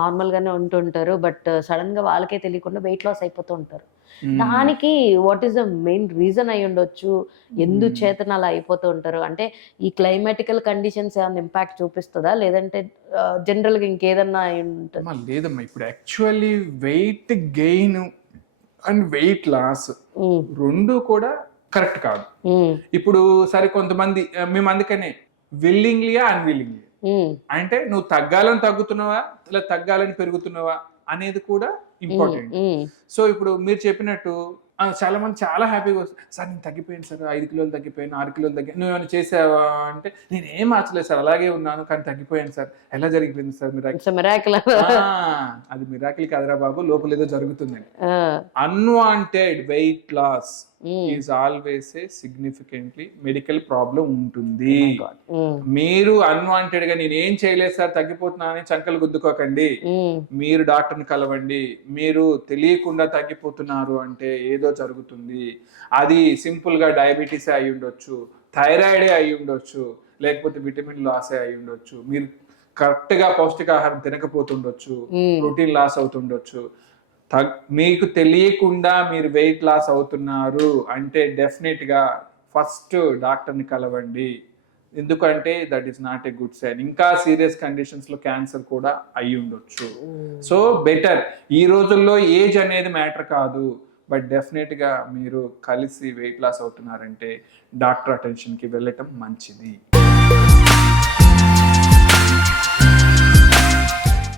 Normal గానే ఉంటుంటారు. But sudden గా వాళ్ళకే తెలియకుండా వెయిట్ లాస్ అయిపోతూ ఉంటారు. హ్మ్. దానికి what is the main reason అయి ఉండొచ్చు? హ్మ్. ఎందుచేతన అలా అయిపోతూ ఉంటారు? అంటే ఈ క్లైమాటికల్ కండిషన్స్ ఏమన్నా ఇంపాక్ట్ చూపిస్తదా? లేదంటే జనరల్‌గా ఇంకేదన్నా అయి ఉంటదా? లేదమ్మా. ఇప్పుడు actually weight gain and weight loss hmm. 2 కూడా కరెక్ట్ కాదు. హ్మ్. ఇప్పుడు సరే కొంతమంది మేము అందుకనే విల్లింగ్‌లీయా? అన్‌విల్లింగ్‌లీ హ్మ్. అంటే నువ్వు తగ్గాలని తగ్గుతున్నావా? లేదా తగ్గాలని పెరుగుతున్నావా? అనేది కూడా హ్మ్. ఇంపార్టెంట్. హ్మ్. సో, ఇప్పుడు మీరు చెప్పినట్టు చాలా మంది చాలా హ్యాపీగా వస్తారు. సార్ నేను తగ్గిపోయాను సార్. 5 కిలోలు తగ్గిపోయాను, 6 కిలోలు నువ్వేమైనా చేసావా? అంటే నేనేం మార్చలేదు సార్. అలాగే ఉన్నాను కానీ తగ్గిపోయాను సార్. ఎలా జరిగిపోయింది sir miracle? It's a miracle. ఆ! అది మిరాకిల్ కాదురా బాబు! లోపలేదో జరుగుతుందని. ఆ! Unwanted weight loss hmm. Is always a significantly medical problem oh ఉంటుంది. My god! హ్మ్. మీరు అన్‌వాంటెడ్‌గా నేనేం చేయలేదు సార్ తగ్గిపోతున్నానని చంకలు గుద్దుకోకండి. హ్మ్. మీరు డాక్టర్‌ని కలవండి. మీరు తెలియకుండా తగ్గిపోతున్నారు అంటే ఏదో జరుగుతుంది. అది సింపుల్‌గా డయాబెటిసే అయ్యుండొచ్చు. థైరాయిడే అయ్యుండొచ్చు. లేకపోతే విటమిన్ లాసే అయ్యుండొచ్చు. మీరు కరెక్ట్‌గా పౌష్టికాహారం తినకపోతుండొచ్చు. హ్మ్. ప్రోటీన్ లాస్ అవుతుండొచ్చు. మీకు తెలియకుండా మీరు వెయిట్ లాస్ అవుతున్నారు అంటే డెఫినిట్‌గా ఫస్ట్ డాక్టర్‌ని కలవండి. ఎందుకంటే that is not a good sign. ఇంకా సీరియస్ కండిషన్స్‌లో క్యాన్సర్ కూడా అయ్యుండొచ్చు. సో, హ్మ్. బెటర్ ఈ రోజుల్లో ఏజ్ అనేది మ్యాటర్ కాదు. బట్ డెఫినిట్‌గా మీరు కలిసి వెయిట్ లాస్ అవుతున్నారంటే డాక్టర్ అటెన్షన్‌కి వెళ్ళటం మంచిది.